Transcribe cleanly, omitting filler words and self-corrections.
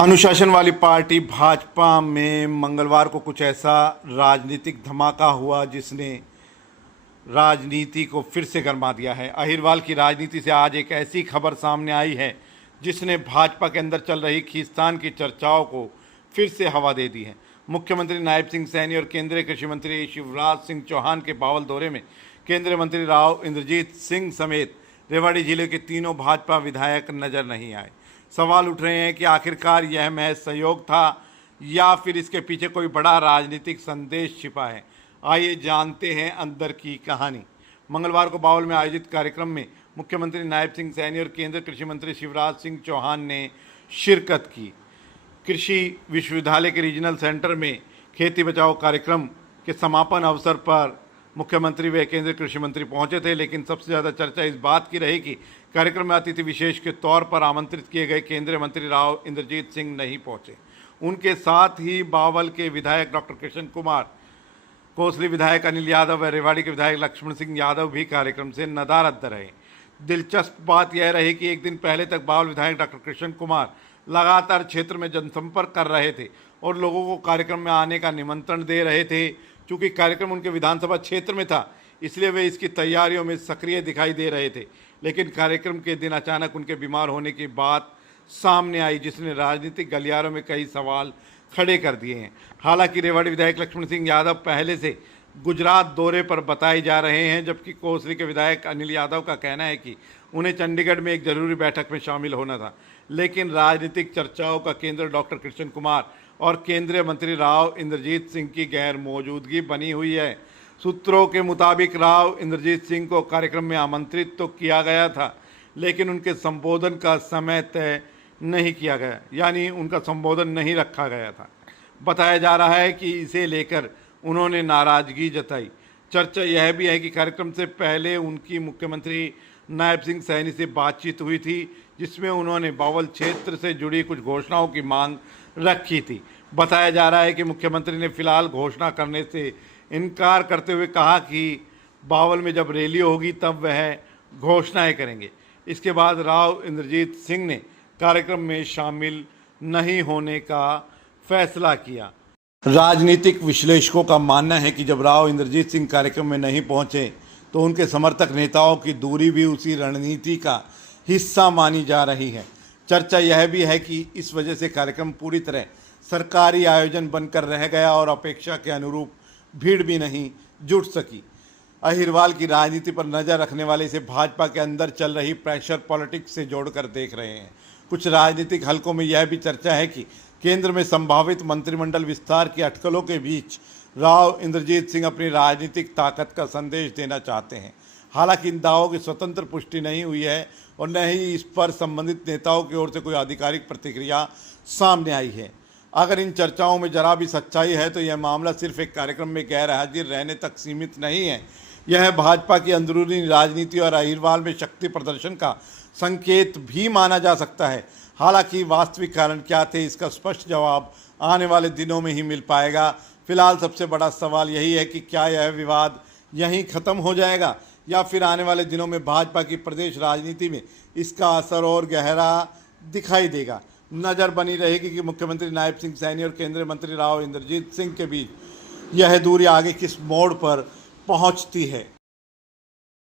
अनुशासन वाली पार्टी भाजपा में मंगलवार को कुछ ऐसा राजनीतिक धमाका हुआ जिसने राजनीति को फिर से गरमा दिया है। अहिरवाल की राजनीति से आज एक ऐसी खबर सामने आई है जिसने भाजपा के अंदर चल रही खींचतान की चर्चाओं को फिर से हवा दे दी है। मुख्यमंत्री नायब सिंह सैनी और केंद्रीय कृषि मंत्री शिवराज सिंह चौहान के बावल दौरे में केंद्रीय मंत्री राव इंद्रजीत सिंह समेत रेवाड़ी जिले के तीनों भाजपा विधायक नजर नहीं आए। सवाल उठ रहे हैं कि आखिरकार यह महज सहयोग था या फिर इसके पीछे कोई बड़ा राजनीतिक संदेश छिपा है। आइए जानते हैं अंदर की कहानी। मंगलवार को बावल में आयोजित कार्यक्रम में मुख्यमंत्री नायब सिंह सैनी और केंद्रीय कृषि मंत्री शिवराज सिंह चौहान ने शिरकत की। कृषि विश्वविद्यालय के रीजनल सेंटर में खेती बचाओ कार्यक्रम के समापन अवसर पर मुख्यमंत्री व केंद्रीय कृषि मंत्री पहुंचे थे, लेकिन सबसे ज़्यादा चर्चा इस बात की रही कि कार्यक्रम में अतिथि विशेष के तौर पर आमंत्रित किए गए केंद्रीय मंत्री राव इंद्रजीत सिंह नहीं पहुंचे। उनके साथ ही बावल के विधायक डॉक्टर कृष्ण कुमार, कोसली विधायक अनिल यादव व रेवाड़ी के विधायक लक्ष्मण सिंह यादव भी कार्यक्रम से नदारद रहे। दिलचस्प बात यह रही कि एक दिन पहले तक बावल विधायक डॉक्टर कृष्ण कुमार लगातार क्षेत्र में जनसंपर्क कर रहे थे और लोगों को कार्यक्रम में आने का निमंत्रण दे रहे थे। चूँकि कार्यक्रम उनके विधानसभा क्षेत्र में था, इसलिए वे इसकी तैयारियों में सक्रिय दिखाई दे रहे थे, लेकिन कार्यक्रम के दिन अचानक उनके बीमार होने की बात सामने आई जिसने राजनीतिक गलियारों में कई सवाल खड़े कर दिए हैं। हालांकि रेवाड़ी विधायक लक्ष्मण सिंह यादव पहले से गुजरात दौरे पर बताए जा रहे हैं, जबकि कोसली के विधायक अनिल यादव का कहना है कि उन्हें चंडीगढ़ में एक जरूरी बैठक में शामिल होना था। लेकिन राजनीतिक चर्चाओं का केंद्र डॉक्टर कृष्ण कुमार और केंद्रीय मंत्री राव इंद्रजीत सिंह की गैर मौजूदगी बनी हुई है। सूत्रों के मुताबिक राव इंद्रजीत सिंह को कार्यक्रम में आमंत्रित तो किया गया था, लेकिन उनके संबोधन का समय तय नहीं किया गया, यानी उनका संबोधन नहीं रखा गया था। बताया जा रहा है कि इसे लेकर उन्होंने नाराजगी जताई। चर्चा यह भी है कि कार्यक्रम से पहले उनकी मुख्यमंत्री नायब सिंह सैनी से बातचीत हुई थी, जिसमें उन्होंने बावल क्षेत्र से जुड़ी कुछ घोषणाओं की मांग रखी थी। बताया जा रहा है कि मुख्यमंत्री ने फिलहाल घोषणा करने से इनकार करते हुए कहा कि बावल में जब रैली होगी तब वह घोषणाएं करेंगे। इसके बाद राव इंद्रजीत सिंह ने कार्यक्रम में शामिल नहीं होने का फैसला किया। राजनीतिक विश्लेषकों का मानना है कि जब राव इंद्रजीत सिंह कार्यक्रम में नहीं पहुंचे तो उनके समर्थक नेताओं की दूरी भी उसी रणनीति का हिस्सा मानी जा रही है। चर्चा यह भी है कि इस वजह से कार्यक्रम पूरी तरह सरकारी आयोजन बनकर रह गया और अपेक्षा के अनुरूप भीड़ भी नहीं जुट सकी। अहिरवाल की राजनीति पर नज़र रखने वाले इसे भाजपा के अंदर चल रही प्रेशर पॉलिटिक्स से जोड़कर देख रहे हैं। कुछ राजनीतिक हलकों में यह भी चर्चा है कि केंद्र में संभावित मंत्रिमंडल विस्तार की अटकलों के बीच राव इंद्रजीत सिंह अपनी राजनीतिक ताकत का संदेश देना चाहते हैं। हालांकि इन दावों की स्वतंत्र पुष्टि नहीं हुई है और न ही इस पर संबंधित नेताओं की ओर से कोई आधिकारिक प्रतिक्रिया सामने आई है। अगर इन चर्चाओं में जरा भी सच्चाई है तो यह मामला सिर्फ एक कार्यक्रम में गैर हाजिर रहने तक सीमित नहीं है। यह भाजपा की अंदरूनी राजनीति और अहिरवाल में शक्ति प्रदर्शन का संकेत भी माना जा सकता है। हालांकि वास्तविक कारण क्या थे, इसका स्पष्ट जवाब आने वाले दिनों में ही मिल पाएगा। फिलहाल सबसे बड़ा सवाल यही है कि क्या यह विवाद यहीं ख़त्म हो जाएगा या फिर आने वाले दिनों में भाजपा की प्रदेश राजनीति में इसका असर और गहरा दिखाई देगा। नज़र बनी रहेगी कि मुख्यमंत्री नायब सिंह सैनी और केंद्रीय मंत्री राव इंद्रजीत सिंह के बीच यह दूरी आगे किस मोड़ पर पहुंचती है।